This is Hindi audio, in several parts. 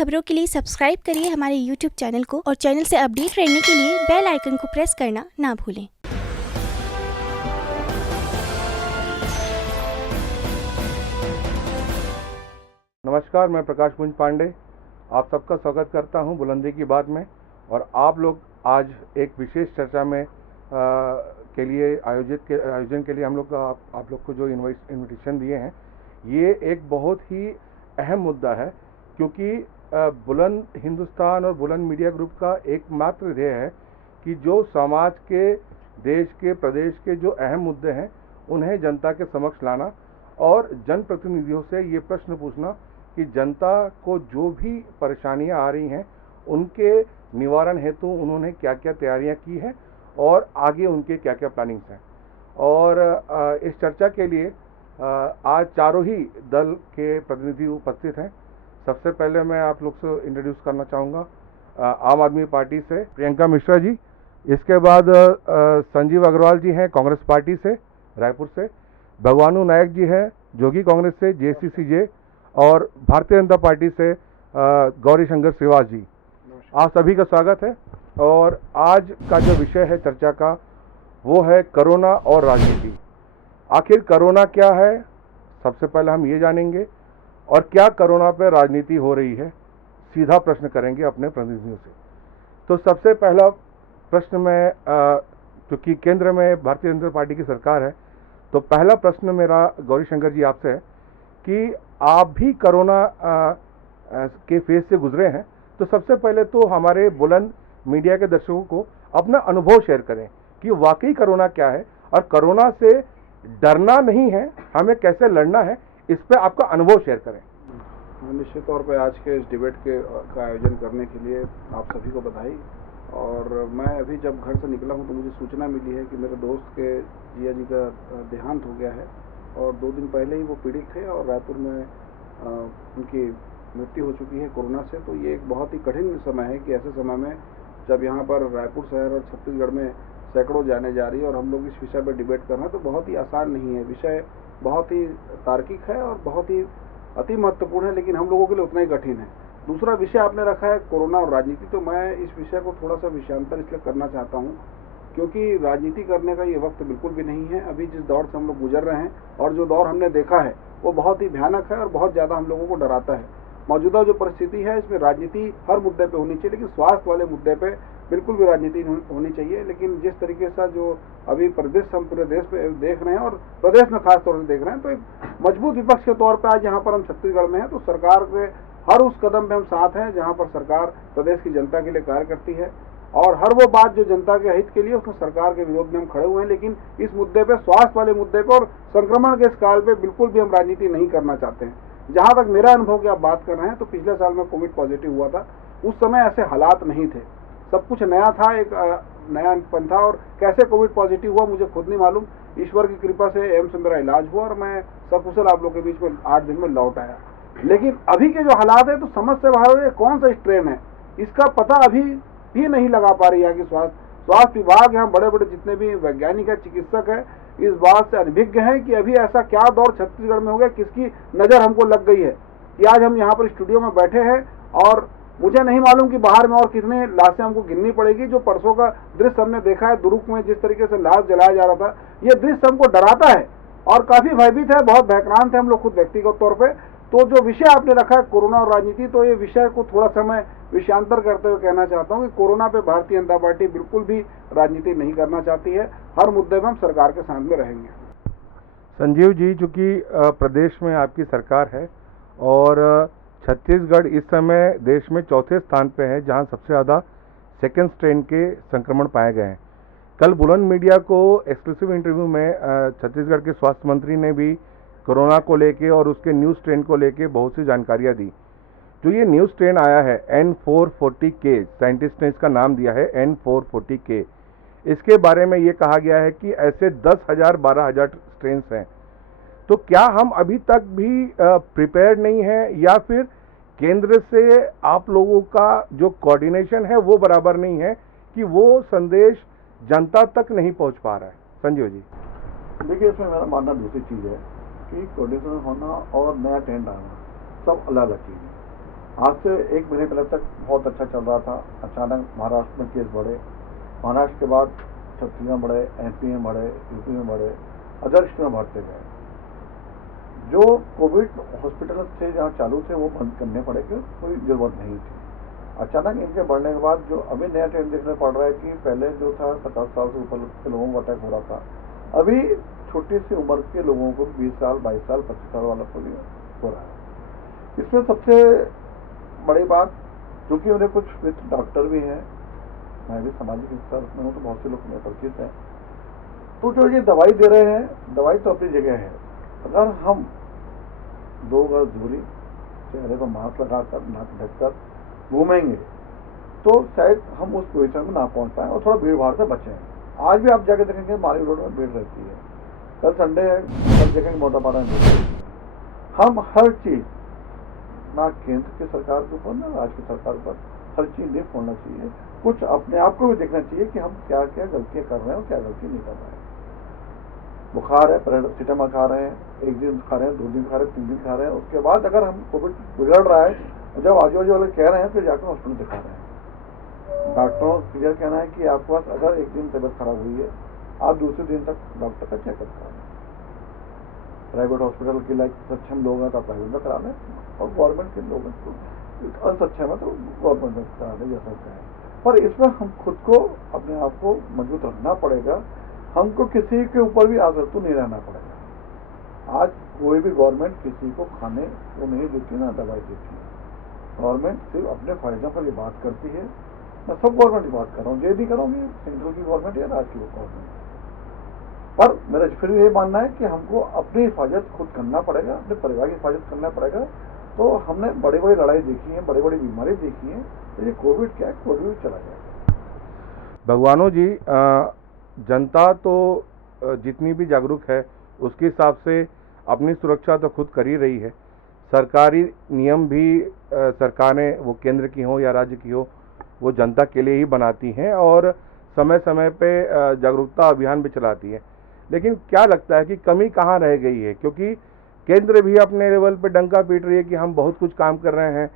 खबरों के लिए सब्सक्राइब करिए हमारे YouTube चैनल को और चैनल से अपडेट रहने के लिए बेल आइकन को प्रेस करना ना भूलें। नमस्कार, मैं प्रकाश पुंज पांडे आप सबका स्वागत करता हूं बुलंदी की बात में। और आप लोग आज एक विशेष चर्चा में के लिए आयोजन के लिए हम लोग आप लोग को जो इनविटेशन दिए हैं, ये एक बहुत ही अहम मुद्दा है, क्योंकि बुलंद हिंदुस्तान और बुलंद मीडिया ग्रुप का एकमात्र ध्येय है कि जो समाज के, देश के, प्रदेश के जो अहम मुद्दे हैं उन्हें जनता के समक्ष लाना और जनप्रतिनिधियों से ये प्रश्न पूछना कि जनता को जो भी परेशानियां आ रही हैं उनके निवारण हेतु उन्होंने क्या क्या तैयारियां की हैं और आगे उनके क्या क्या प्लानिंग्स हैं। और इस चर्चा के लिए आज चारों ही दल के प्रतिनिधि उपस्थित हैं। सबसे पहले मैं आप लोग से इंट्रोड्यूस करना चाहूँगा आम आदमी पार्टी से प्रियंका मिश्रा जी, इसके बाद संजीव अग्रवाल जी हैं कांग्रेस पार्टी से रायपुर से, भगवानू नायक जी हैं जोगी कांग्रेस से JCCJ, और भारतीय जनता पार्टी से गौरी शंकर श्रीवास जी। आप सभी का स्वागत है। और आज का जो विषय है चर्चा का वो है कोरोना और राजनीति। आखिर कोरोना क्या है, सबसे पहले हम ये जानेंगे, और क्या कोरोना पे राजनीति हो रही है, सीधा प्रश्न करेंगे अपने प्रतिनिधियों से। तो सबसे पहला प्रश्न में, क्योंकि केंद्र में भारतीय जनता पार्टी की सरकार है, तो पहला प्रश्न मेरा गौरी शंकर जी आपसे है कि आप भी कोरोना के फेज से गुजरे हैं, तो सबसे पहले तो हमारे बुलंद मीडिया के दर्शकों को अपना अनुभव शेयर करें कि वाकई कोरोना क्या है और कोरोना से डरना नहीं है, हमें कैसे लड़ना है, इस पे आपका अनुभव शेयर करें। निश्चित तौर पे आज के इस डिबेट का आयोजन करने के लिए आप सभी को बधाई। और मैं अभी जब घर से निकला हूं तो मुझे सूचना मिली है कि मेरे दोस्त के जिया जी का देहांत हो गया है और 2 दिन पहले ही वो पीड़ित थे और रायपुर में उनकी मृत्यु हो चुकी है कोरोना से। तो ये एक बहुत ही कठिन समय है कि ऐसे समय में जब यहाँ पर रायपुर शहर और छत्तीसगढ़ में सैकड़ों जाने जा रही है और हम लोग इस विषय पर डिबेट करना तो बहुत ही आसान नहीं है। विषय बहुत ही तार्किक है और बहुत ही अति महत्वपूर्ण है, लेकिन हम लोगों के लिए उतना ही कठिन है। दूसरा विषय आपने रखा है कोरोना और राजनीति, तो मैं इस विषय को थोड़ा सा विषयांतर इसलिए करना चाहता हूँ क्योंकि राजनीति करने का ये वक्त बिल्कुल भी नहीं है। अभी जिस दौर से हम लोग गुजर रहे हैं और जो दौर हमने देखा है वो बहुत ही भयानक है और बहुत ज़्यादा हम लोगों को डराता है। मौजूदा जो परिस्थिति है इसमें राजनीति हर मुद्दे पे होनी चाहिए, लेकिन स्वास्थ्य वाले मुद्दे पे बिल्कुल भी राजनीति होनी चाहिए। लेकिन जिस तरीके से जो अभी परिदृश्य हम पूरे देश पे देख रहे हैं और प्रदेश में खास तौर से देख रहे हैं, तो एक मजबूत विपक्ष के तौर पे आज यहाँ पर हम छत्तीसगढ़ में हैं, तो सरकार के हर उस कदम पे हम साथ हैं जहाँ पर सरकार प्रदेश की जनता के लिए कार्य करती है और हर वो बात जो जनता के हित के लिए उसमें सरकार के विरोध में हम खड़े हुए हैं। लेकिन इस मुद्दे पे, स्वास्थ्य वाले मुद्दे पे और संक्रमण के इस काल पे बिल्कुल भी हम राजनीति नहीं करना चाहते हैं। जहाँ तक मेरा अनुभव की आप बात कर रहे हैं, तो पिछले साल में कोविड पॉजिटिव हुआ था, उस समय ऐसे हालात नहीं थे, सब कुछ नया था, एक नया पंथा। और कैसे कोविड पॉजिटिव हुआ मुझे खुद नहीं मालूम, ईश्वर की कृपा से एम्स में मेरा इलाज हुआ और मैं सकुशल आप लोग के बीच में 8 दिन में लौट आया। लेकिन अभी के जो हालात है तो समझ से बाहर है, कौन सा स्ट्रेन है इसका पता अभी भी नहीं लगा पा रही है कि स्वास्थ्य विभाग, यहाँ बड़े बड़े जितने भी वैज्ञानिक है, चिकित्सक है, इस बात से अनभिज्ञ है कि अभी ऐसा क्या दौर छत्तीसगढ़ में हो गया, किसकी नज़र हमको लग गई है कि आज हम यहाँ पर स्टूडियो में बैठे हैं और मुझे नहीं मालूम कि बाहर में और कितने लाशें हमको गिननी पड़ेगी। जो परसों का दृश्य हमने देखा है दुरुक में, जिस तरीके से लाश जलाया जा रहा था, ये दृश्य हमको डराता है और काफ़ी भयभीत है, बहुत भयक्रांत है हम लोग खुद व्यक्तिगत तौर पर। तो जो विषय आपने रखा है कोरोना और राजनीति, तो ये विषय को थोड़ा सा मैं विषयांतर करते हुए कहना चाहता हूँ कि कोरोना पे भारतीय जनता पार्टी बिल्कुल भी राजनीति नहीं करना चाहती है, हर मुद्दे में हम सरकार के साथ में रहेंगे। संजीव जी, चूँकि प्रदेश में आपकी सरकार है और छत्तीसगढ़ इस समय देश में 4थे स्थान पे है जहां सबसे ज़्यादा सेकेंड स्ट्रेन के संक्रमण पाए गए हैं। कल बुलंद मीडिया को एक्सक्लूसिव इंटरव्यू में छत्तीसगढ़ के स्वास्थ्य मंत्री ने भी कोरोना को लेके और उसके न्यू स्ट्रेन को लेके बहुत सी जानकारियां दी। जो ये न्यू स्ट्रेन आया है N440K, साइंटिस्ट ने इसका नाम दिया है N440K, इसके बारे में ये कहा गया है कि ऐसे 10,000 12,000 स्ट्रेन हैं। तो क्या हम अभी तक भी प्रिपेयर्ड नहीं है या फिर केंद्र से आप लोगों का जो कोऑर्डिनेशन है वो बराबर नहीं है कि वो संदेश जनता तक नहीं पहुंच पा रहा है? संजीव जी। देखिए, इसमें मेरा मानना दूसरी चीज़ है कि कोऑर्डिनेशन होना और नया ट्रेंड आना सब अलग अलग चीज़ है। आज से 1 महीने पहले तक बहुत अच्छा चल रहा था। अचानक महाराष्ट्र में केस बढ़े, महाराष्ट्र के बाद छत्तीसगढ़ में बढ़े, MP में बढ़े, UP में बढ़े, अदर स्टेट में बढ़ते गए। जो कोविड हॉस्पिटल थे जहाँ चालू थे वो बंद करने पड़े, कि कोई ज़रूरत नहीं थी। अचानक इनके बढ़ने के बाद जो अभी नया ट्रेंड देखने पड़ रहा है कि पहले जो था 50 साल से ऊपर के लोगों को अटैक हो रहा था, अभी छोटी सी उम्र के लोगों को 20 साल, 22 साल, 25 साल वाला को भी हो रहा है। इसमें सबसे बड़ी बात, क्योंकि उन्हें कुछ मित्र डॉक्टर भी हैं, मैं भी सामाजिक हिस्सा में हूँ, तो बहुत से लोग मेरे परिचित हैं, तो जो ये दवाई दे रहे हैं, दवाई तो अपनी जगह है। अगर हम 2 गज दूरी, चेहरे पर मास्क लगाकर, नाक ढककर घूमेंगे तो शायद हम उस पोजिशन में ना पहुंच पाए और थोड़ा भीड़ भाड़ से बचें। आज भी आप जाके देखेंगे माली रोड में भीड़ रहती है, कल संडे है, कल देखेंगे मोटापाड़ा में भीड़ रहती है। हम हर चीज़, ना केंद्र की सरकार के ऊपर, ना राज्य की सरकार पर हर चीज़ नहीं छोड़ना चाहिए। कुछ अपने आप को भी देखना चाहिए कि हम क्या क्या गलतियाँ कर रहे हैं और क्या गलती नहीं कर रहे हैं। बुखार है, पैरासिटामोल खा रहे हैं, 1 दिन खा रहे हैं, 2 दिन खा रहे हैं, 3 दिन खा रहे हैं, उसके बाद अगर हम कोविड बिगड़ रहा है, जब आजू बाजू वाले कह रहे हैं, फिर जाकर हॉस्पिटल दिखा रहे हैं। डॉक्टरों का क्लियर कहना है कि आपके पास अगर 1 दिन तबियत खराब हुई है, आप दूसरे दिन तक डॉक्टर का चेकअप करा लें। प्राइवेट हॉस्पिटल के लाइक सक्षम लोग हैं तो प्राइवेट में करा लें, और गवर्नमेंट के लोग हैं तो असक्षम है तो गवर्नमेंट में करा लें, जैसा चाहें। पर इसमें हम खुद को, अपने आप को मजबूत रखना पड़ेगा। हमको किसी के ऊपर भी आश्रित नहीं रहना पड़ेगा। आज कोई भी गवर्नमेंट किसी को खाने को नहीं देती, ना दवाई देती है। गवर्नमेंट सिर्फ अपने फायदे पर ये बात करती है। मैं सब गवर्नमेंट की बात कर रहा हूँ, ये नहीं कर रहा हूँ सेंट्रल की गवर्नमेंट या राज्य की गवर्नमेंट। पर मेरा फिर ये मानना है कि हमको अपनी हिफाजत खुद करना पड़ेगा, अपने परिवार की हिफाजत करना पड़ेगा। तो हमने बड़ी बड़ी लड़ाई देखी है, बड़ी बड़ी बीमारी देखी है, तो ये कोविड क्या है, कोविड भी चला जाएगा। भगवानों जी, जनता तो जितनी भी जागरूक है उसके हिसाब से अपनी सुरक्षा तो खुद कर ही रही है। सरकारी नियम भी सरकारें, वो केंद्र की हो या राज्य की हो, वो जनता के लिए ही बनाती हैं और समय समय पे जागरूकता अभियान भी चलाती है। लेकिन क्या लगता है कि कमी कहाँ रह गई है? क्योंकि केंद्र भी अपने लेवल पे डंका पीट रही है कि हम बहुत कुछ काम कर रहे हैं,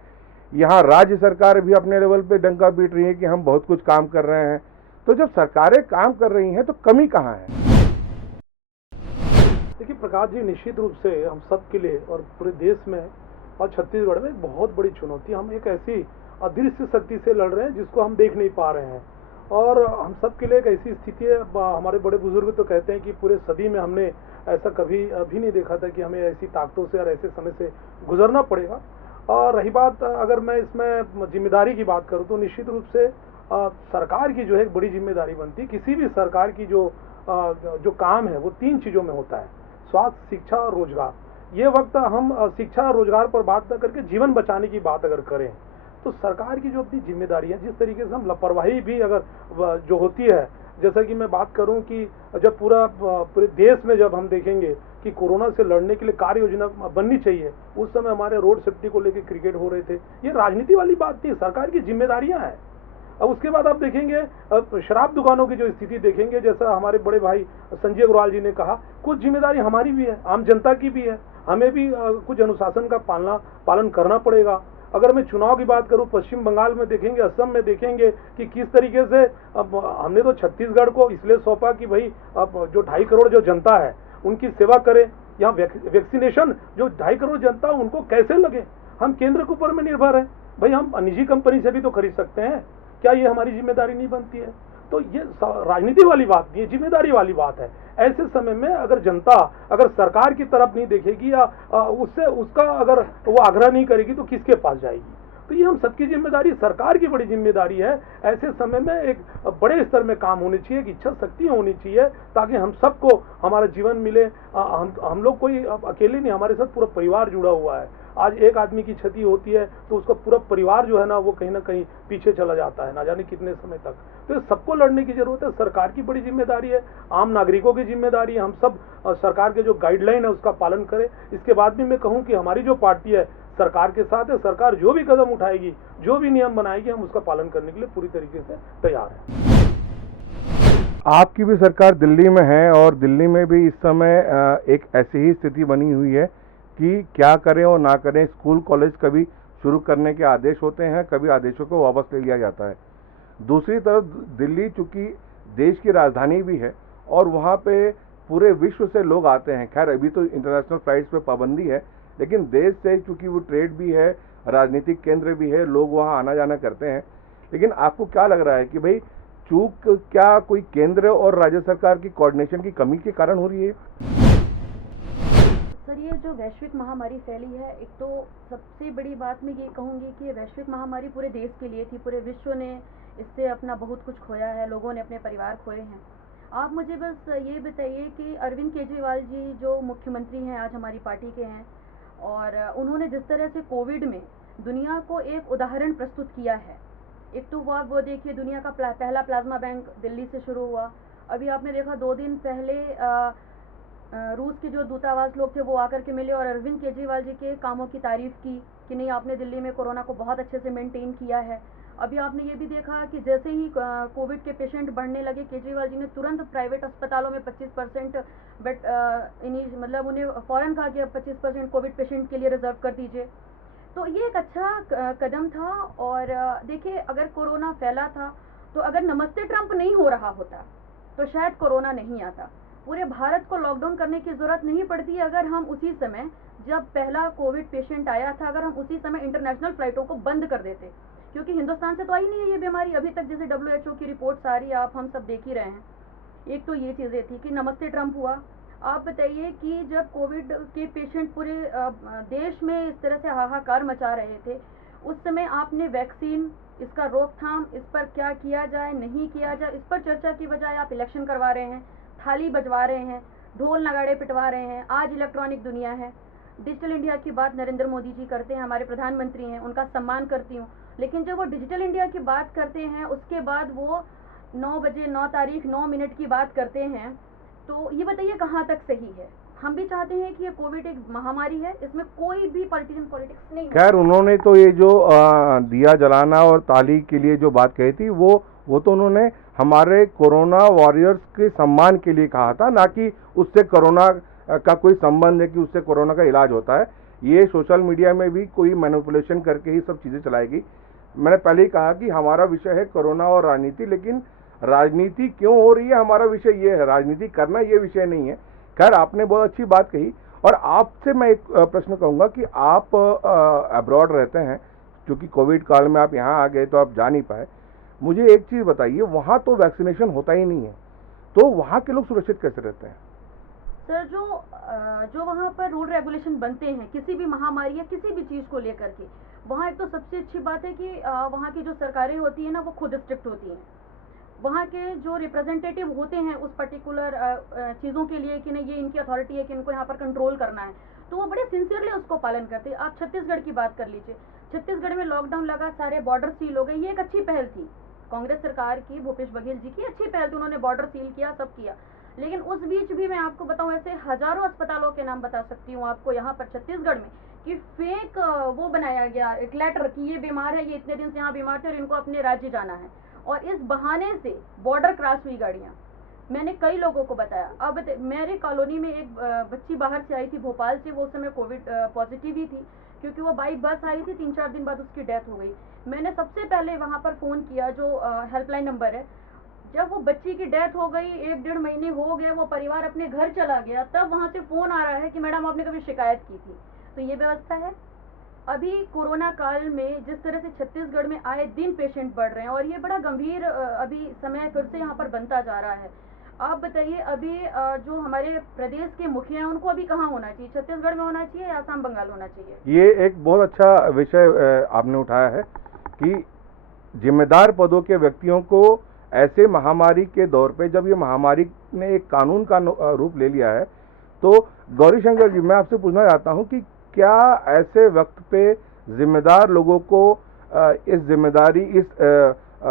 यहाँ राज्य सरकार भी अपने लेवल पे डंका पीट रही है कि हम बहुत कुछ काम कर रहे हैं। तो जब सरकारें काम कर रही हैं तो कमी कहाँ है? देखिए प्रकाश जी, निश्चित रूप से हम सब के लिए और पूरे देश में और छत्तीसगढ़ में एक बहुत बड़ी चुनौती, हम एक ऐसी अदृश्य शक्ति से लड़ रहे हैं जिसको हम देख नहीं पा रहे हैं। और हम सब के लिए एक ऐसी स्थिति है, हमारे बड़े बुजुर्ग तो कहते हैं कि पूरे सदी में हमने ऐसा कभी अभी नहीं देखा था कि हमें ऐसी ताकतों से और ऐसे समय से गुजरना पड़ेगा। और रही बात, अगर मैं इसमें जिम्मेदारी की बात करूँ तो निश्चित रूप से सरकार की जो है एक बड़ी जिम्मेदारी बनती है। किसी भी सरकार की जो काम है वो 3 चीज़ों में होता है: स्वास्थ्य, शिक्षा और रोजगार। ये वक्त हम शिक्षा और रोजगार पर बात न करके जीवन बचाने की बात अगर करें तो सरकार की जो अपनी जिम्मेदारी है, जिस तरीके से हम लापरवाही भी अगर जो होती है, जैसा कि मैं बात करूं कि जब पूरे देश में जब हम देखेंगे कि कोरोना से लड़ने के लिए कार्य योजना बननी चाहिए, उस समय हमारे रोड सेफ्टी को लेकर क्रिकेट हो रहे थे। ये राजनीति वाली बात थी, सरकार की जिम्मेदारियां हैं। अब उसके बाद आप देखेंगे शराब दुकानों की जो स्थिति देखेंगे, जैसा हमारे बड़े भाई संजय अग्रवाल जी ने कहा, कुछ जिम्मेदारी हमारी भी है, आम जनता की भी है। हमें भी कुछ अनुशासन का पालन करना पड़ेगा। अगर मैं चुनाव की बात करूं, पश्चिम बंगाल में देखेंगे, असम में देखेंगे कि किस तरीके से अब हमने तो छत्तीसगढ़ को इसलिए सौंपा कि भाई अब जो 2.5 करोड़ जो जनता है उनकी सेवा करें। यहाँ वैक्सीनेशन जो 2.5 करोड़ जनता उनको कैसे लगे? हम केंद्र के ऊपर में निर्भर है भाई, हम निजी कंपनी से भी तो खरीद सकते हैं, क्या ये हमारी जिम्मेदारी नहीं बनती है? तो ये राजनीति वाली बात नहीं है, जिम्मेदारी वाली बात है। ऐसे समय में अगर जनता अगर सरकार की तरफ नहीं देखेगी या उससे उसका अगर वो आग्रह नहीं करेगी तो किसके पास जाएगी? तो ये हम सबकी जिम्मेदारी, सरकार की बड़ी जिम्मेदारी है। ऐसे समय में एक बड़े स्तर में काम होने चाहिए, एक इच्छा शक्ति होनी चाहिए, ताकि हम सबको हमारा जीवन मिले। हम लोग कोई अकेले नहीं, हमारे साथ पूरा परिवार जुड़ा हुआ है। आज एक आदमी की क्षति होती है तो उसका पूरा परिवार जो है ना वो कहीं ना कहीं पीछे चला जाता है, ना जाने कितने समय तक। तो सबको लड़ने की जरूरत है। सरकार की बड़ी जिम्मेदारी है, आम नागरिकों की जिम्मेदारी है। हम सब सरकार के जो गाइडलाइन है उसका पालन करें। इसके बाद भी मैं कहूँ कि हमारी जो पार्टी है सरकार के साथ है। सरकार जो भी कदम उठाएगी, जो भी नियम बनाएगी, हम उसका पालन करने के लिए पूरी तरीके से तैयार हैं। आपकी भी सरकार दिल्ली में है और दिल्ली में भी इस समय एक ऐसी ही स्थिति बनी हुई है कि क्या करें और ना करें। स्कूल कॉलेज कभी शुरू करने के आदेश होते हैं, कभी आदेशों को वापस ले लिया जाता है। दूसरी तरफ दिल्ली चूंकि देश की राजधानी भी है और वहाँ पे पूरे विश्व से लोग आते हैं। खैर अभी तो इंटरनेशनल फ्लाइट्स पे पाबंदी है, लेकिन देश से चूंकि वो ट्रेड भी है, राजनीतिक केंद्र भी है, लोग वहाँ आना जाना करते हैं। लेकिन आपको क्या लग रहा है कि भाई चूक क्या कोई केंद्र और राज्य सरकार की कोऑर्डिनेशन की कमी के कारण हो रही है? सर, ये जो वैश्विक महामारी फैली है, एक तो सबसे बड़ी बात मैं ये कहूँगी कि ये वैश्विक महामारी पूरे देश के लिए थी। पूरे विश्व ने इससे अपना बहुत कुछ खोया है, लोगों ने अपने परिवार खोए हैं। आप मुझे बस ये बताइए कि अरविंद केजरीवाल जी जो मुख्यमंत्री हैं आज हमारी पार्टी के हैं, और उन्होंने जिस तरह से कोविड में दुनिया को एक उदाहरण प्रस्तुत किया है। एक तो वो देखिए, दुनिया का पहला प्लाज्मा बैंक दिल्ली से शुरू हुआ। अभी आपने देखा 2 दिन पहले रूस के जो दूतावास लोग थे वो आकर के मिले और अरविंद केजरीवाल जी के कामों की तारीफ की कि नहीं, आपने दिल्ली में कोरोना को बहुत अच्छे से मेंटेन किया है। अभी आपने ये भी देखा कि जैसे ही कोविड के पेशेंट बढ़ने लगे, केजरीवाल जी ने तुरंत प्राइवेट अस्पतालों में 25% बेड मतलब उन्हें फौरन कहा कि 25% कोविड पेशेंट के लिए रिजर्व कर दीजिए। तो ये एक अच्छा कदम था। और देखिए, अगर कोरोना फैला था तो अगर नमस्ते ट्रंप नहीं हो रहा होता तो शायद कोरोना नहीं आता। पूरे भारत को लॉकडाउन करने की जरूरत नहीं पड़ती अगर हम उसी समय, जब पहला कोविड पेशेंट आया था, अगर हम उसी समय इंटरनेशनल फ्लाइटों को बंद कर देते, क्योंकि हिंदुस्तान से तो आई नहीं है ये बीमारी अभी तक। जैसे WHO की रिपोर्ट्स आ रही है, आप हम सब देख ही रहे हैं। एक तो ये चीज़ें थी कि नमस्ते ट्रंप हुआ। आप बताइए कि जब कोविड के पेशेंट पूरे देश में इस तरह से हाहाकार मचा रहे थे, उस समय आपने वैक्सीन, इसका रोकथाम, इस पर क्या किया जाए नहीं किया जाए, इस पर चर्चा की बजाय आप इलेक्शन करवा रहे हैं, थाली बजवा रहे हैं, ढोल नगाड़े पिटवा रहे हैं। आज इलेक्ट्रॉनिक दुनिया है। डिजिटल इंडिया की बात नरेंद्र मोदी जी करते हैं, हमारे प्रधानमंत्री हैं, उनका सम्मान करती हूँ। लेकिन जब वो डिजिटल इंडिया की बात करते हैं, उसके बाद वो 9 बजे 9 तारीख 9 मिनट की बात करते हैं, तो ये बताइए कहाँ तक सही है? हम भी चाहते हैं कि ये कोविड एक महामारी है, इसमें कोई भी पॉलिटिशियन पॉलिटिक्स नहीं। खैर उन्होंने तो ये जो दिया जलाना और ताली के लिए जो बात कही थी, वो तो उन्होंने हमारे कोरोना वॉरियर्स के सम्मान के लिए कहा था, ना कि उससे कोरोना का कोई संबंध है कि उससे कोरोना का इलाज होता है। ये सोशल मीडिया में भी कोई मैनिपुलेशन करके ही सब चीज़ें चलाएगी। मैंने पहले ही कहा कि हमारा विषय है कोरोना और राजनीति, लेकिन राजनीति क्यों हो रही है हमारा विषय ये है, राजनीति करना ये विषय नहीं है। खैर आपने बहुत अच्छी बात कही। और आपसे मैं एक प्रश्न कहूँगा कि आप अब्रॉड रहते हैं, क्योंकि कोविड काल में आप यहाँ आ गए तो आप जा नहीं पाए। मुझे एक चीज़ बताइए, वहाँ तो वैक्सीनेशन होता ही नहीं है, तो वहाँ के लोग सुरक्षित कैसे रहते हैं? सर, जो वहाँ पर रूल रेगुलेशन बनते हैं किसी भी महामारी या किसी भी चीज़ को लेकर के, वहाँ एक तो सबसे अच्छी बात है कि वहाँ की जो सरकारें होती हैं ना, वो खुद स्ट्रिक्ट होती हैं। वहाँ के जो रिप्रेजेंटेटिव होते हैं उस पर्टिकुलर चीज़ों के लिए कि नहीं, ये इनकी अथॉरिटी है कि इनको यहाँ पर कंट्रोल करना है, तो वो बड़े सिंसियरली उसको पालन करते हैं। आप छत्तीसगढ़ की बात कर लीजिए, छत्तीसगढ़ में लॉकडाउन लगा, सारे बॉर्डर सील हो गए। ये एक अच्छी पहल थी कांग्रेस सरकार की, भूपेश बघेल जी की अच्छी पहल थी, उन्होंने बॉर्डर सील किया, सब किया। लेकिन उस बीच भी मैं आपको बताऊं, ऐसे हजारों अस्पतालों के नाम बता सकती हूँ आपको यहाँ पर छत्तीसगढ़ में, कि फेक वो बनाया गया एक लेटर कि ये बीमार है, ये इतने दिन से यहाँ बीमार थे और इनको अपने राज्य जाना है, और इस बहाने से बॉर्डर क्रॉस हुई गाड़ियाँ। मैंने कई लोगों को बताया। अब मेरे कॉलोनी में एक बच्ची बाहर से आई थी भोपाल से, वो उस समय कोविड पॉजिटिव ही थी, क्योंकि वो बाई बस आई थी, 3-4 दिन बाद उसकी डेथ हो गई। मैंने सबसे पहले वहाँ पर फ़ोन किया, जो हेल्पलाइन नंबर है। जब वो बच्ची की डेथ हो गई, 1-1.5 महीने हो गए, वो परिवार अपने घर चला गया, तब वहाँ से फ़ोन आ रहा है कि मैडम आपने कभी शिकायत की थी। तो ये व्यवस्था है। अभी कोरोना काल में जिस तरह से छत्तीसगढ़ में आए दिन पेशेंट बढ़ रहे हैं, और ये बड़ा गंभीर अभी समय फिर से यहाँ पर बनता जा रहा है। आप बताइए, अभी जो हमारे प्रदेश के मुखिया हैं, उनको अभी कहाँ होना चाहिए? छत्तीसगढ़ में होना चाहिए या आसाम बंगाल होना चाहिए? ये एक बहुत अच्छा विषय आपने उठाया है कि जिम्मेदार पदों के व्यक्तियों को ऐसे महामारी के दौर पे, जब ये महामारी ने एक कानून का रूप ले लिया है, तो गौरीशंकर जी, मैं आपसे पूछना चाहता हूँ कि क्या ऐसे वक्त पे जिम्मेदार लोगों को इस जिम्मेदारी, इस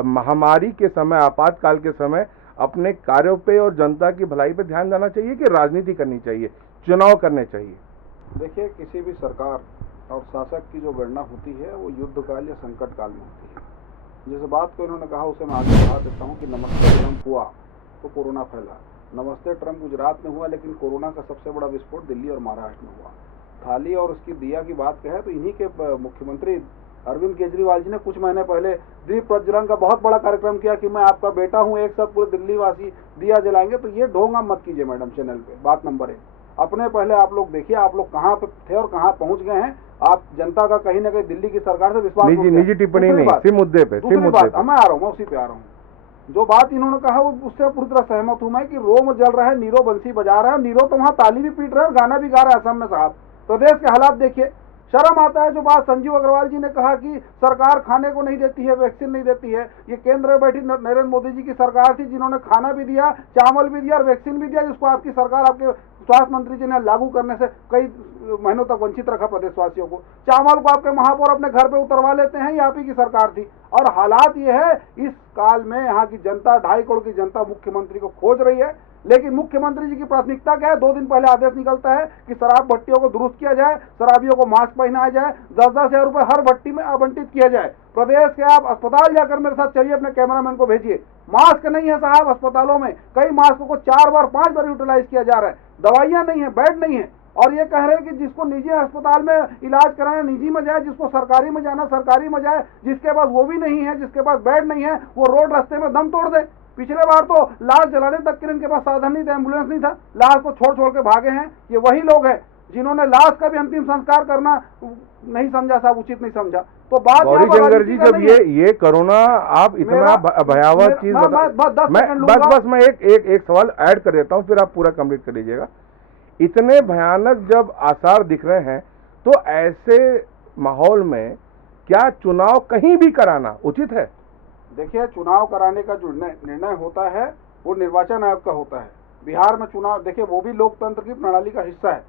महामारी के समय, आपातकाल के समय अपने कार्यों पे और जनता की भलाई पे ध्यान देना चाहिए कि राजनीति करनी चाहिए, चुनाव करने चाहिए? देखिए, किसी भी सरकार और शासक की जो गणना होती है वो युद्ध काल या संकट काल में होती है। जिस बात को इन्होंने कहा उसे मैं आगे बढ़ा देता हूँ कि नमस्ते ट्रंप हुआ तो कोरोना फैला। नमस्ते ट्रंप गुजरात में हुआ, लेकिन कोरोना का सबसे बड़ा विस्फोट दिल्ली और महाराष्ट्र में हुआ। थाली और उसकी दिया की बात कहें तो इन्हीं के मुख्यमंत्री अरविंद केजरीवाल जी ने कुछ महीने पहले दीप प्रज्वलन का बहुत बड़ा कार्यक्रम किया कि मैं आपका बेटा हूं, एक साथ पूरे दिल्ली वासी दिया जलाएंगे। तो ये ढोंग आप मत कीजिए मैडम चैनल पे। बात नंबर 1, अपने पहले आप लोग देखिए आप लोग कहाँ पे थे और कहाँ पहुंच गए हैं। आप जनता का कहीं ना कहीं दिल्ली की सरकार से विश्वास उठ गया। निजी टिप्पणी नहीं, सिर्फ मुद्दे पे, दूसरी बात मैं आ रहा हूँ, मैं उसी पे आ रहा हूँ। जो बात इन्होंने कहा वो उससे पूरी तरह सहमत हूं मैं कि रोम जल रहा है, नीरो बंसी बजा रहा है। नीरो तो वहां ताली भी पीट रहा है और गाना भी गा रहा है असम में। साहब प्रदेश के हालात देखिए, शर्म आता है। जो बात संजीव अग्रवाल जी ने कहा कि सरकार खाने को नहीं देती है, वैक्सीन नहीं देती है, ये केंद्र में बैठी नरेंद्र मोदी जी की सरकार थी जिन्होंने खाना भी दिया, चावल भी दिया और वैक्सीन भी दिया, जिसको आपकी सरकार, आपके स्वास्थ्य मंत्री जी ने लागू करने से कई महीनों तक वंचित रखा प्रदेशवासियों को। चावल को आपके महापौर अपने घर पे उतरवा लेते हैं, ये आप ही की सरकार थी। और हालात ये है, इस काल में यहाँ की जनता, 2.5 करोड़ की जनता मुख्यमंत्री को खोज रही है। लेकिन मुख्यमंत्री जी की प्राथमिकता क्या है? 2 दिन पहले आदेश निकलता है कि शराब भट्टियों को दुरुस्त किया जाए, शराबियों को मास्क पहनाया जाए, 10-10 हजार रुपए हर भट्टी में आवंटित किया जाए। प्रदेश के आप अस्पताल जाकर मेरे साथ चलिए, अपने कैमरामैन को भेजिए। मास्क नहीं है साहब अस्पतालों में, कई मास्क को 4 बार 5 बार यूटिलाइज किया जा रहा है। दवाइयां नहीं है, बेड नहीं है। और ये कह रहे हैं कि जिसको निजी अस्पताल में इलाज कराना निजी में जाए, जिसको सरकारी में जाना सरकारी में जाए। जिसके पास वो भी नहीं है, जिसके पास बेड नहीं है, वो रोड रास्ते में दम तोड़ दे। पिछले बार तो लाश जलाने तक के इनके पास साधन नहीं था, एम्बुलेंस नहीं था, लाश को छोड़ छोड़ के भागे हैं। ये वही लोग हैं जिन्होंने लाश का भी अंतिम संस्कार करना नहीं समझा साहब, उचित नहीं समझा। तो बात गौरीशंकर जी, जब ये कोरोना आप इतना भयावह चीज बस मैं एक सवाल ऐड कर देता हूँ, फिर आप पूरा कंप्लीट कर लीजिएगा। इतने भयानक जब आसार दिख रहे हैं, तो ऐसे माहौल में क्या चुनाव कहीं भी कराना उचित है? देखिए, चुनाव कराने का जो निर्णय होता है वो निर्वाचन आयोग का होता है। बिहार में चुनाव देखिए, वो भी लोकतंत्र की प्रणाली का हिस्सा है,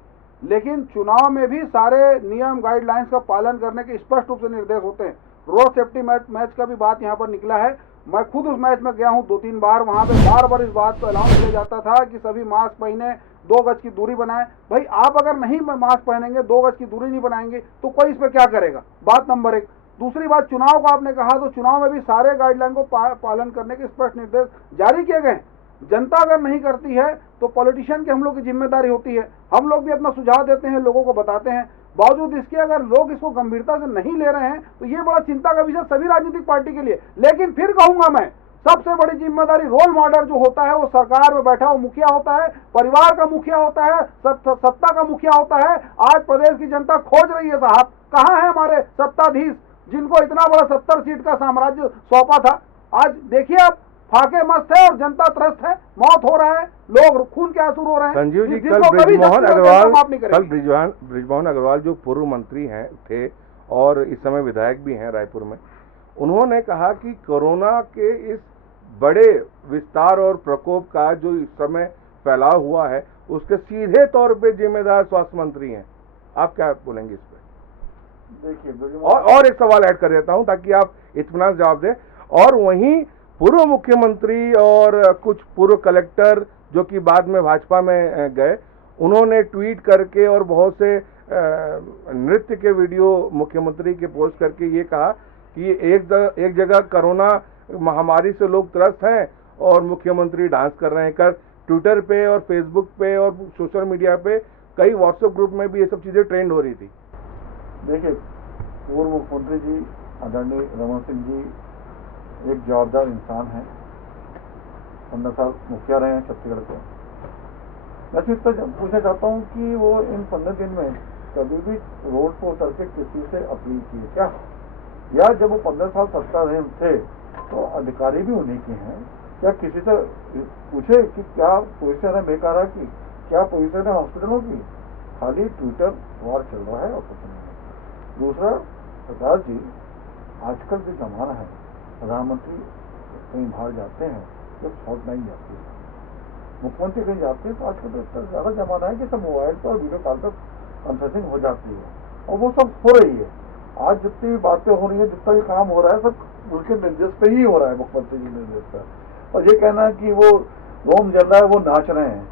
लेकिन चुनाव में भी सारे नियम गाइडलाइंस का पालन करने के स्पष्ट रूप से निर्देश होते हैं। रोड सेफ्टी मैच का भी बात यहाँ पर निकला है। मैं खुद उस मैच में गया हूँ 2-3 बार। वहाँ पे बार इस बात को अनाउंस किया जाता था कि सभी मास्क पहने, 2 गज की दूरी बनाएं। भाई आप अगर नहीं मास्क पहनेंगे, 2 गज की दूरी नहीं बनाएंगे, तो कोई इस पर क्या करेगा? बात नंबर 1। दूसरी बात, चुनाव को आपने कहा, तो चुनाव में भी सारे गाइडलाइन को पालन करने के स्पष्ट निर्देश जारी किए गए। जनता अगर नहीं करती है तो पॉलिटिशियन की हम लोग की जिम्मेदारी होती है। हम लोग भी अपना सुझाव देते हैं, लोगों को बताते हैं। बावजूद इसके अगर लोग इसको गंभीरता से नहीं ले रहे हैं तो ये बड़ा चिंता का विषय सभी राजनीतिक पार्टी के लिए। लेकिन फिर कहूंगा मैं, सबसे बड़ी जिम्मेदारी रोल मॉडल जो होता है वो सरकार में बैठा वो मुखिया होता है, परिवार का मुखिया होता है, सत्ता का मुखिया होता है। आज प्रदेश की जनता खोज रही है साहब, कहाँ है हमारे सत्ताधीश जिनको इतना बड़ा 70 सीट का साम्राज्य सौंपा था। आज देखिए आप, फाके मस्त है और जनता त्रस्त है, मौत हो रहा है, लोग खून के आंसू रो रहे हैं। संजीव जी, कल ब्रिजमोहन अग्रवाल जो पूर्व मंत्री हैं थे और इस समय विधायक भी हैं रायपुर में, उन्होंने कहा कि कोरोना के इस बड़े विस्तार और प्रकोप का जो इस समय फैलाव हुआ है उसके सीधे तौर पे जिम्मेदार स्वास्थ्य मंत्री हैं। आप क्या बोलेंगे इस पे? देखिए, और एक सवाल ऐड कर देता हूं ताकि आप इत्मीनान जवाब दें। और वहीं पूर्व मुख्यमंत्री और कुछ पूर्व कलेक्टर जो कि बाद में भाजपा में गए, उन्होंने ट्वीट करके और बहुत से नृत्य के वीडियो मुख्यमंत्री के पोस्ट करके ये कहा कि एक जगह कोरोना महामारी से लोग त्रस्त हैं और मुख्यमंत्री डांस कर रहे हैं। कर ट्विटर पे और फेसबुक पे और सोशल मीडिया पे कई व्हाट्सएप ग्रुप में भी ये सब चीजें ट्रेंड हो रही थी। देखिए, पूर्व मुख्यमंत्री जी आदरणीय रमन सिंह जी एक जवाबदार इंसान हैं, 15 साल मुखिया रहे हैं छत्तीसगढ़ के। मैं सिर्फ तो पूछना चाहता हूँ कि वो इन 15 दिन में कभी भी रोड पर उतर के किसी से अपील की क्या? या जब वो 15 साल सत्ता रहे थे तो अधिकारी भी उन्हीं के हैं, क्या किसी से पूछे कि क्या पोजीशन है बेकारा की, क्या पोजीशन है हॉस्पिटलों की? खाली ट्विटर वार चल रहा है और कुछ नहीं। दूसरा, प्रकाश जी, आजकल जो जमाना है, प्रधानमंत्री कहीं बाहर जाते हैं तो शॉर्ट नहीं जाती है, मुख्यमंत्री कहीं जाते हैं तो आजकल तो इतना ज़्यादा जमाना है कि सब मोबाइल पर वीडियो कॉल पर कॉन्फ्रेंसिंग हो जाती है और वो सब हो रही है। आज जितनी भी बातें हो रही है, जितना भी काम हो रहा है, सब उनके निर्देश पे ही हो रहा है, मुख्यमंत्री जी निर्देश पर। और ये कहना है कि वो रोम जल रहा है, वो नाच रहे हैं,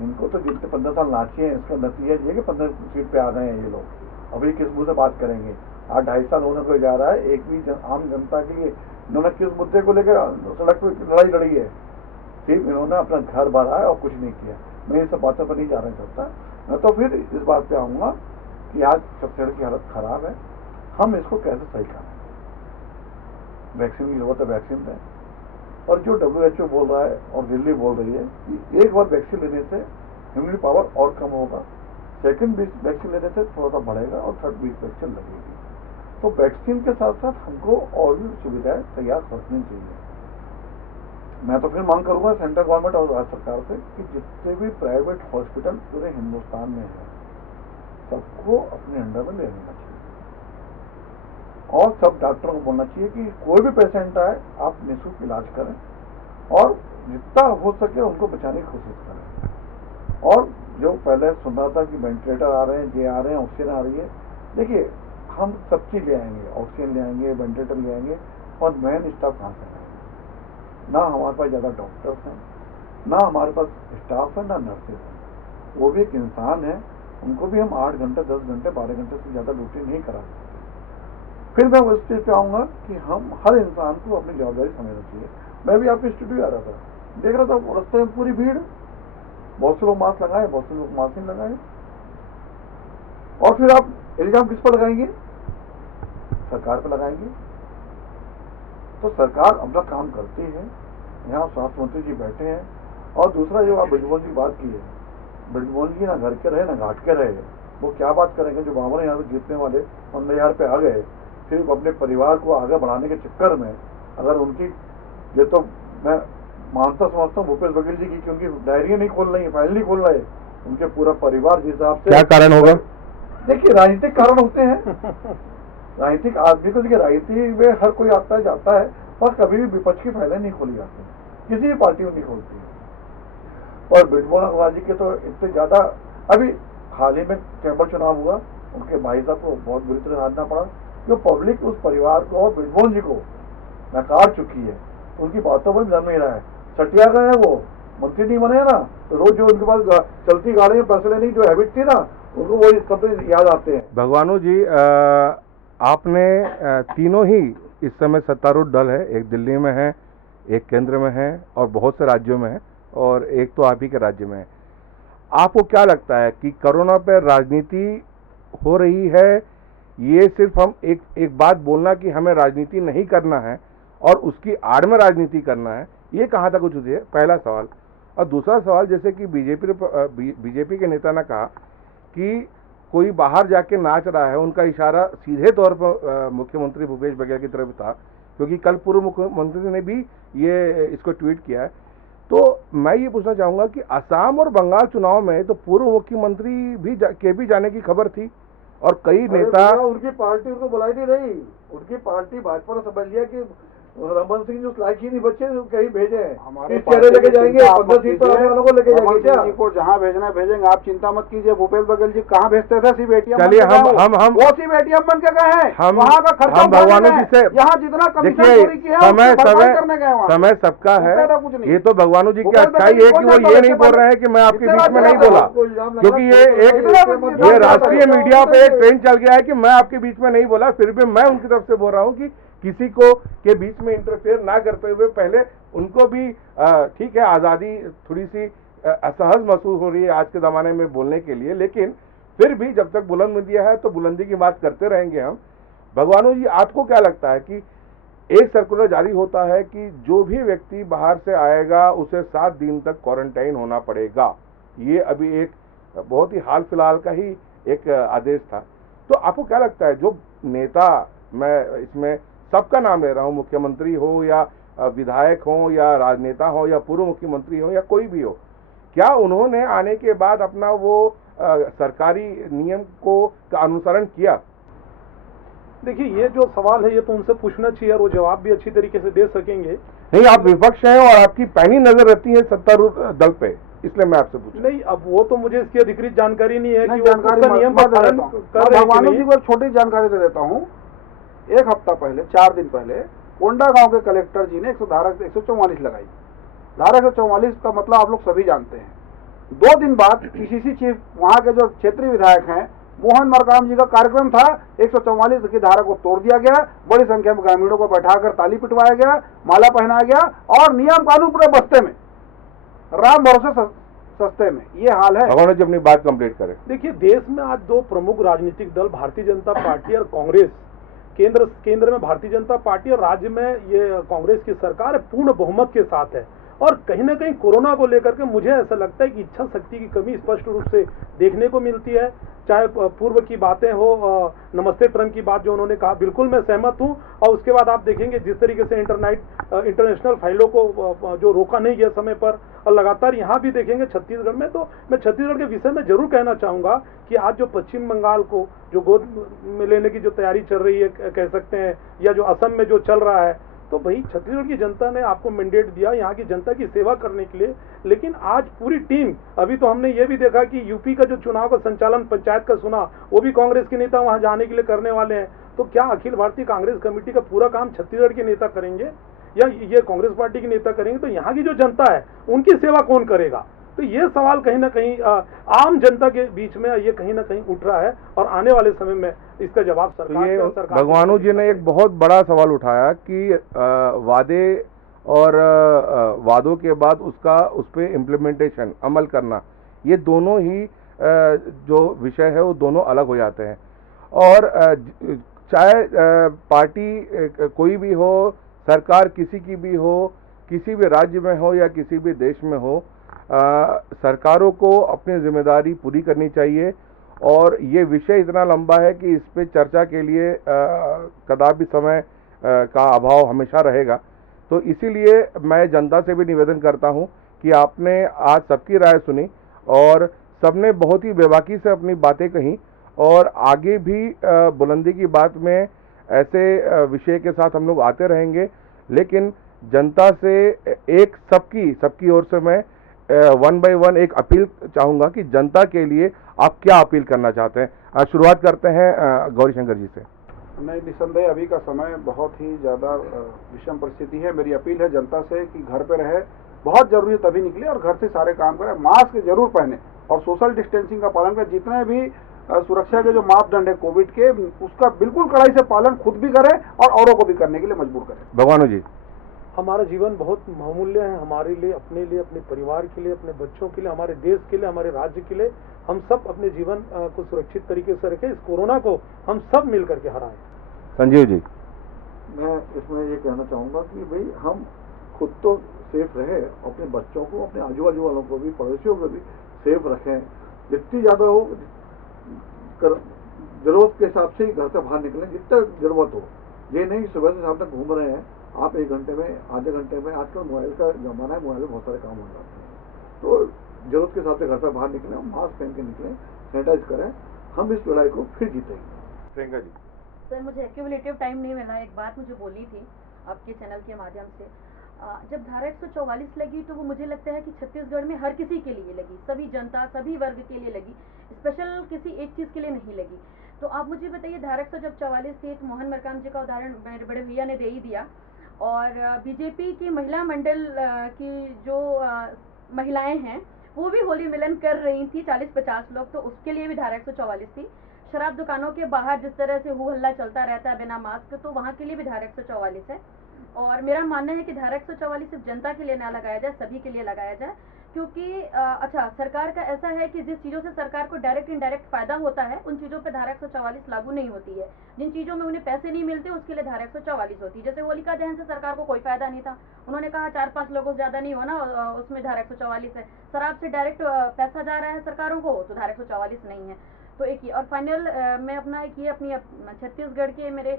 इनको तो जितने 15 साल नाचे हैं इसका नतीजा ये कि 15 सीट पे आ गए हैं ये लोग। अभी किस मुद्दे से बात करेंगे? आज 2.5 साल होने को जा रहा है, एक भी आम जनता के लिए इन्होंने किस मुद्दे को लेकर सड़क पर लड़ाई लड़ी है? सिर्फ इन्होंने अपना घर भरा है और कुछ नहीं किया। मैं इन सब बातों पर नहीं जाना चाहता। मैं तो फिर इस बात पे आऊँगा कि आज छत्तीसगढ़ की हालत खराब है। हम इसको कैसे सही करें। वैक्सीन की जरूरत है, वैक्सीन दें। और जो WHO बोल रहा है और दिल्ली बोल रही है कि एक बार वैक्सीन लेने से इम्यूनिटी पावर और कम होगा, सेकंड वैक्सीन लेने से थोड़ा सा बढ़ेगा और थर्ड वैक्सीन लगेगी। तो वैक्सीन के साथ साथ हमको और भी सुविधाएं तैयार रखनी चाहिए। मैं तो फिर मांग करूंगा सेंट्रल गवर्नमेंट और राज्य सरकार से कि जितने भी प्राइवेट हॉस्पिटल पूरे हिंदुस्तान में है सबको अपने अंडर में ले लेना चाहिए और सब डॉक्टरों को बोलना चाहिए कि कोई भी पेशेंट आए आप निःशुल्क इलाज करें और जितना हो सके उनको बचाने की कोशिश करें। और जो पहले सुन रहा था कि वेंटिलेटर आ रहे हैं, ये आ रहे हैं, ऑक्सीजन आ रही है, देखिए हम सब चीज ले आएंगे, ऑक्सीजन ले आएंगे, वेंटिलेटर ले आएंगे, और मेन स्टाफ कहाँ से आएंगे? ना हमारे पास ज़्यादा डॉक्टर्स हैं, ना हमारे पास स्टाफ है, ना नर्सेज हैं। वो भी एक इंसान है, उनको भी हम 8 घंटे 10 घंटे 12 घंटे से ज़्यादा ड्यूटी नहीं करा सकते। फिर मैं उस चीज़ पे आऊँगा कि हम हर इंसान को अपनी जवाबदारी समझना चाहिए। मैं भी आपके स्टूडियो आ रहा था, देख रहा था रास्ते में पूरी भीड़, बहुत से लोग मास्क लगाए, बहुत से लोग मास्क नहीं लगाए। और फिर आप इल्जाम किस पर लगाएंगे? सरकार पर लगाएंगे। तो सरकार अपना काम करती है, यहाँ स्वास्थ्य मंत्री जी बैठे हैं। और दूसरा जो आप ब्रिजमोहन जी बात की है, ब्रिजमोहन जी ना घर के रहे ना घाट के रहे, वो क्या बात करेंगे? जो बाबर यहाँ से जीतने वाले 15,000 पे आ गए, सिर्फ अपने परिवार को आगे बढ़ाने के चक्कर में, अगर उनकी, ये तो मैं मानता समझता हूँ भूपेश बघेल जी की, क्योंकि डायरी नहीं खोल रही है, फाइल नहीं खोल रहे, उनके पूरा परिवार जिस हिसाब से, क्या कारण होगा? देखिए राजनीतिक कारण होते हैं। राजनीतिक आदमी को, देखिए राजनीति में हर कोई आता है जाता है, पर कभी भी विपक्ष की फाइलें नहीं खोली जाती, किसी भी पार्टी में नहीं खोलती है। और ब्रिजमोहन अग्रवाल जी के तो इतने ज्यादा, अभी हाल ही में चैम्बर चुनाव हुआ, उनके भाई साहब को बहुत बुरी तरह हारना पड़ा, जो पब्लिक उस परिवार को और ब्रिजमोहन जी को नकार चुकी है, उनकी बातों पर ध्यान नहीं रहा है। सटिया गए हैं, वो मंत्री नहीं बने ना, तो रोज जो उनके पास चलती गाड़ी में पैसे लेने की जो हैबिट थी ना, उनको वो सब याद आते हैं। भगवानू जी, आपने तीनों ही इस समय सत्तारूढ़ दल है, एक दिल्ली में है, एक केंद्र में है और बहुत से राज्यों में है, और एक तो आप ही के राज्य में है। आपको क्या लगता है कि कोरोना पर राजनीति हो रही है? ये सिर्फ हम एक बात बोलना कि हमें राजनीति नहीं करना है और उसकी आड़ में राजनीति करना है, ये कहाँ तक उचित है? पहला सवाल। और दूसरा सवाल, जैसे कि बीजेपी के नेता ने कहा कि कोई बाहर जाके नाच रहा है, उनका इशारा सीधे तौर पर मुख्यमंत्री भूपेश बघेल की तरफ था, क्योंकि कल पूर्व मुख्यमंत्री ने भी ये इसको ट्वीट किया है। तो मैं ये पूछना चाहूँगा कि असम और बंगाल चुनाव में तो पूर्व मुख्यमंत्री भी जाने की खबर थी, और कई नेता, उनकी पार्टी उनको बुलाई नहीं रही, उनकी पार्टी भाजपा ने समझ लिया कि रमन सिंह जो लायक ही नहीं बच्चे कहीं भेजे हैं, हमारे चेहरे लेके जाएंगे, 15 सीट पर आने वालों को लेके जाएंगे क्या? जी को जहाँ भेजना है भेजेंगे, आप चिंता मत कीजिए। भूपेश बघेल जी कहाँ भेजते थे? सिर्फ एटीएम। चलिए हम वो सिर्फ एटीएम बन के गए हैं, वहाँ का खर्चा भगवानू जी से, यहाँ जितना कमीशन चोरी किया समय करने गए वहाँ, समय सबका है। ये तो भगवानू जी की अच्छाई है कि वो ये नहीं बोल रहे हैं कि मैं आपके बीच में नहीं बोला, क्योंकि ये राष्ट्रीय मीडिया पे एक ट्रेंड चल गया है कि मैं आपके बीच में नहीं बोला। फिर भी मैं उनकी तरफ से बोल रहा हूँ कि किसी को के बीच में इंटरफेयर ना करते हुए, पहले उनको भी ठीक है, आज़ादी थोड़ी सी असहज महसूस हो रही है आज के ज़माने में बोलने के लिए, लेकिन फिर भी जब तक बुलंद मीडिया है तो बुलंदी की बात करते रहेंगे हम। भगवानू जी, आपको क्या लगता है कि एक सर्कुलर जारी होता है कि जो भी व्यक्ति बाहर से आएगा उसे 7 दिन तक क्वारंटाइन होना पड़ेगा, ये अभी एक बहुत ही हाल फिलहाल का ही एक आदेश था। तो आपको क्या लगता है, जो नेता, मैं इसमें सबका नाम ले रहा हूँ, मुख्यमंत्री हो या विधायक हो या राजनेता हो या पूर्व मुख्यमंत्री हो या कोई भी हो, क्या उन्होंने आने के बाद अपना वो सरकारी नियम का अनुसरण किया? देखिए, ये जो सवाल है ये तो उनसे पूछना चाहिए और वो जवाब भी अच्छी तरीके से दे सकेंगे। नहीं, आप विपक्ष हैं और आपकी पैनी नजर रहती है सत्तारूढ़ दल पे, इसलिए मैं आपसे पूछूं। नहीं, अब वो तो मुझे इसकी अधिकृत जानकारी नहीं है कि वो जानकारी नियम का पालन कर रहे हैं। भगवानू जी को एक छोटी जानकारी दे देता हूँ। एक हफ्ता पहले, 4 दिन पहले, कोंडा गांव के कलेक्टर जी ने धारा 144 लगाई। धारा 144 का मतलब आप लोग सभी जानते हैं। 2 दिन बाद पीसीसी चीफ, वहां के जो क्षेत्रीय विधायक हैं, मोहन मरकाम जी का कार्यक्रम था, 144 की धारा को तोड़ दिया गया, बड़ी संख्या में ग्रामीणों को बैठाकर ताली पिटवाया गया, माला पहनाया गया और नियम कानून पूरे बस्ते में, राम भरोसे सस्ते में, ये हाल है। भगवान जी अपनी बात कंप्लीट करें। देखिए, देश में आज 2 प्रमुख राजनीतिक दल, भारतीय जनता पार्टी और कांग्रेस, केंद्र में भारतीय जनता पार्टी और राज्य में ये कांग्रेस की सरकार पूर्ण बहुमत के साथ है। और कहीं ना कहीं कोरोना को लेकर के मुझे ऐसा लगता है कि इच्छा शक्ति की कमी स्पष्ट रूप से देखने को मिलती है। चाहे पूर्व की बातें हो, नमस्ते ट्रम्प की बात जो उन्होंने कहा, बिल्कुल मैं सहमत हूं। और उसके बाद आप देखेंगे जिस तरीके से इंटरनेशनल फाइलों को जो रोका नहीं गया समय पर, और लगातार यहाँ भी देखेंगे छत्तीसगढ़ में। तो मैं छत्तीसगढ़ के विषय में जरूर कहना चाहूँगा कि आज जो पश्चिम बंगाल को जो गोद में लेने की जो तैयारी चल रही है कह सकते हैं, या जो असम में जो चल रहा है, तो भाई छत्तीसगढ़ की जनता ने आपको मैंडेट दिया यहाँ की जनता की सेवा करने के लिए। लेकिन आज पूरी टीम, अभी तो हमने ये भी देखा कि यूपी का जो चुनाव का संचालन पंचायत का सुना, वो भी कांग्रेस के नेता वहाँ जाने के लिए करने वाले हैं। तो क्या अखिल भारतीय कांग्रेस कमेटी का पूरा काम छत्तीसगढ़ के नेता करेंगे या ये कांग्रेस पार्टी के नेता करेंगे? तो यहाँ की जो जनता है उनकी सेवा कौन करेगा? तो ये सवाल कहीं ना कहीं आम जनता के बीच में ये कहीं ना कहीं उठ रहा है, और आने वाले समय में इसका जवाब सरकार भगवानू जी ने एक बहुत बड़ा सवाल उठाया कि वादे और वादों के बाद उस पर इम्प्लीमेंटेशन, अमल करना, ये दोनों ही जो विषय है वो दोनों अलग हो जाते हैं। और चाहे पार्टी कोई भी हो, सरकार किसी की भी हो, किसी भी राज्य में हो या किसी भी देश में हो, सरकारों को अपनी जिम्मेदारी पूरी करनी चाहिए। और ये विषय इतना लंबा है कि इस पे चर्चा के लिए कदापि समय का अभाव हमेशा रहेगा। तो इसीलिए मैं जनता से भी निवेदन करता हूं कि आपने आज सबकी राय सुनी और सबने बहुत ही बेबाकी से अपनी बातें कही, और आगे भी बुलंदी की बात में ऐसे विषय के साथ हम लोग आते रहेंगे। लेकिन जनता से एक सबकी ओर से मैं वन बाय वन एक अपील चाहूंगा कि जनता के लिए आप क्या अपील करना चाहते हैं। शुरुआत करते हैं गौरीशंकर जी से। नहीं, निसंदेह अभी का समय बहुत ही ज़्यादा विषम परिस्थिति है। मेरी अपील है जनता से कि घर पे रहे, बहुत जरूरी है तभी निकले और घर से सारे काम करें, मास्क जरूर पहने और सोशल डिस्टेंसिंग का पालन करें। जितने भी सुरक्षा के जो मापदंड है कोविड के, उसका बिल्कुल कड़ाई से पालन खुद भी करें और औरों को भी करने के लिए मजबूर करें। भगवानू जी, हमारा जीवन बहुत बहुमूल्य है, हमारे लिए, अपने लिए, अपने परिवार के लिए, अपने बच्चों के लिए, हमारे देश के लिए, हमारे राज्य के लिए। हम सब अपने जीवन को सुरक्षित तरीके से रखें, इस कोरोना को हम सब मिल करके हराएं। संजीव जी, मैं इसमें ये कहना चाहूँगा कि भाई हम खुद तो सेफ रहे, अपने बच्चों को, अपने आजू बाजू वालों को भी, पड़ोसियों को भी सेफ रखें। जितनी ज़्यादा हो जरूरत के हिसाब से ही घर से बाहर निकलें, जितना जरूरत हो। ये नहीं सुबह से शाम तक घूम रहे हैं आप, 1 घंटे में, आधे घंटे में, आजकल मोबाइल का जमाना है, मोबाइल में बहुत सारे काम हो जाते हैं। तो जरूरत के हिसाब से घर से बाहर निकलें, मास्क पहन के निकलें, सैनिटाइज करें। हम इस लड़ाई को फिर जीतेंगे। प्रियंका जी। सर, मुझे एक्यूमुलेटिव टाइम नहीं मिला। एक बात मुझे बोलनी थी आपके चैनल के माध्यम से। जब धारा 144 लगी तो वो मुझे लगता है कि छत्तीसगढ़ में हर किसी के लिए लगी, सभी जनता, सभी वर्ग के लिए लगी, स्पेशल किसी एक चीज़ के लिए नहीं लगी। तो आप मुझे बताइए, धारा 144 थी, तो मोहन मरकाम जी का उदाहरण मेरे बड़े भैया ने दे ही दिया। और बीजेपी की महिला मंडल की जो महिलाएं हैं वो भी होली मिलन कर रही थी, 40-50 लोग, तो उसके लिए भी धारा 144 थी। शराब दुकानों के बाहर जिस तरह से हु हल्ला चलता रहता है बिना मास्क, तो वहाँ के लिए भी धारा 144 है। और मेरा मानना है कि धारा 144 सिर्फ जनता के लिए ना लगाया जाए, सभी के लिए लगाया जाए। क्योंकि अच्छा, सरकार का ऐसा है कि जिस चीज़ों से सरकार को डायरेक्ट इनडायरेक्ट फायदा होता है उन चीज़ों पे धारा 144 लागू नहीं होती है। जिन चीज़ों में उन्हें पैसे नहीं मिलते उसके लिए धारा 144 होती है। जैसे होलिका दहन से सरकार को कोई फायदा नहीं था, उन्होंने कहा 4-5 लोगों से ज़्यादा नहीं होना, उसमें धारा 144 है। शराब से डायरेक्ट पैसा जा रहा है सरकारों को, तो धारा 144 नहीं है। तो एक ही, और फाइनल मैं अपना एक ये अपनी छत्तीसगढ़ के मेरे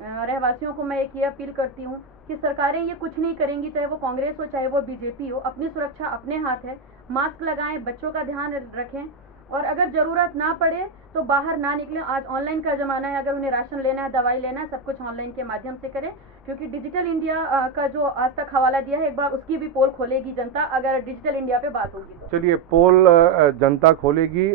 रहवासियों को मैं एक ये अपील करती हूँ कि सरकारें ये कुछ नहीं करेंगी, चाहे वो कांग्रेस हो चाहे वो बीजेपी हो। अपनी सुरक्षा अपने हाथ है, मास्क लगाएं, बच्चों का ध्यान रखें, और अगर ज़रूरत ना पड़े तो बाहर ना निकलें। आज ऑनलाइन का ज़माना है, अगर उन्हें राशन लेना है, दवाई लेना है, सब कुछ ऑनलाइन के माध्यम से करें। क्योंकि डिजिटल इंडिया का जो आज तक हवाला दिया है, एक बार उसकी भी पोल खोलेगी जनता, अगर डिजिटल इंडिया पे बात होगी तो। चलिए, पोल जनता खोलेगी,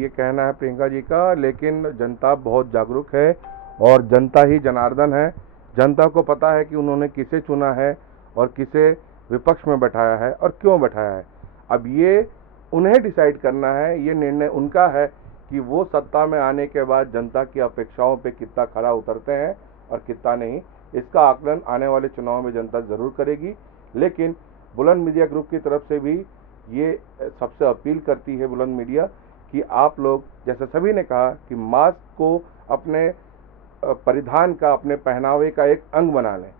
ये कहना है प्रियंका जी का। लेकिन जनता बहुत जागरूक है और जनता ही जनार्दन है। जनता को पता है कि उन्होंने किसे चुना है और किसे विपक्ष में बैठाया है और क्यों बैठाया है। अब ये उन्हें डिसाइड करना है, ये निर्णय उनका है कि वो सत्ता में आने के बाद जनता की अपेक्षाओं पे कितना खरा उतरते हैं और कितना नहीं। इसका आकलन आने वाले चुनाव में जनता जरूर करेगी। लेकिन बुलंद मीडिया ग्रुप की तरफ से भी ये सबसे अपील करती है बुलंद मीडिया कि आप लोग, जैसे सभी ने कहा, कि मास्क को अपने परिधान का, अपने पहनावे का एक अंग बना लें।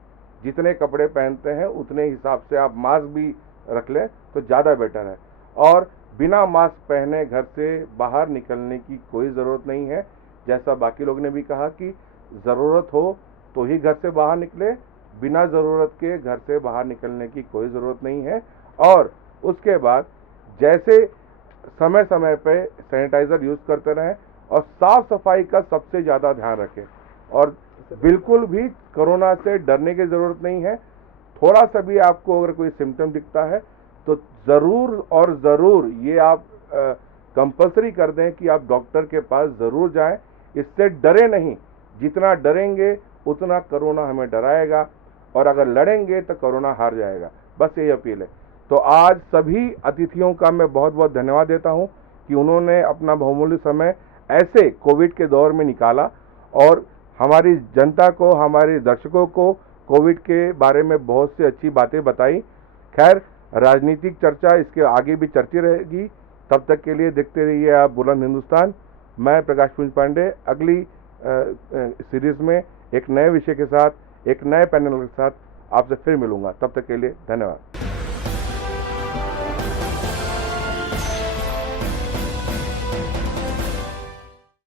जितने कपड़े पहनते हैं उतने हिसाब से आप मास्क भी रख लें तो ज़्यादा बेटर है। और बिना मास्क पहने घर से बाहर निकलने की कोई ज़रूरत नहीं है। जैसा बाकी लोग ने भी कहा कि ज़रूरत हो तो ही घर से बाहर निकले, बिना ज़रूरत के घर से बाहर निकलने की कोई ज़रूरत नहीं है। और उसके बाद जैसे समय समय पे सैनिटाइज़र यूज़ करते रहें और साफ़ सफाई का सबसे ज़्यादा ध्यान रखें। और बिल्कुल भी कोरोना से डरने की ज़रूरत नहीं है। थोड़ा सा भी आपको अगर कोई सिम्टम दिखता है तो ज़रूर और ज़रूर ये आप कंपल्सरी कर दें कि आप डॉक्टर के पास ज़रूर जाएं। इससे डरे नहीं, जितना डरेंगे उतना कोरोना हमें डराएगा, और अगर लड़ेंगे तो कोरोना हार जाएगा। बस यही अपील है। तो आज सभी अतिथियों का मैं बहुत बहुत धन्यवाद देता हूं कि उन्होंने अपना बहुमूल्य समय ऐसे कोविड के दौर में निकाला और हमारी जनता को, हमारे दर्शकों को कोविड के बारे में बहुत सी अच्छी बातें बताई। खैर, राजनीतिक चर्चा इसके आगे भी चलती रहेगी। तब तक के लिए देखते रहिए आप बुलंद हिंदुस्तान। मैं प्रकाश पुंज पांडे अगली सीरीज में एक नए विषय के साथ, एक नए पैनल के साथ आपसे फिर मिलूंगा। तब तक के लिए धन्यवाद।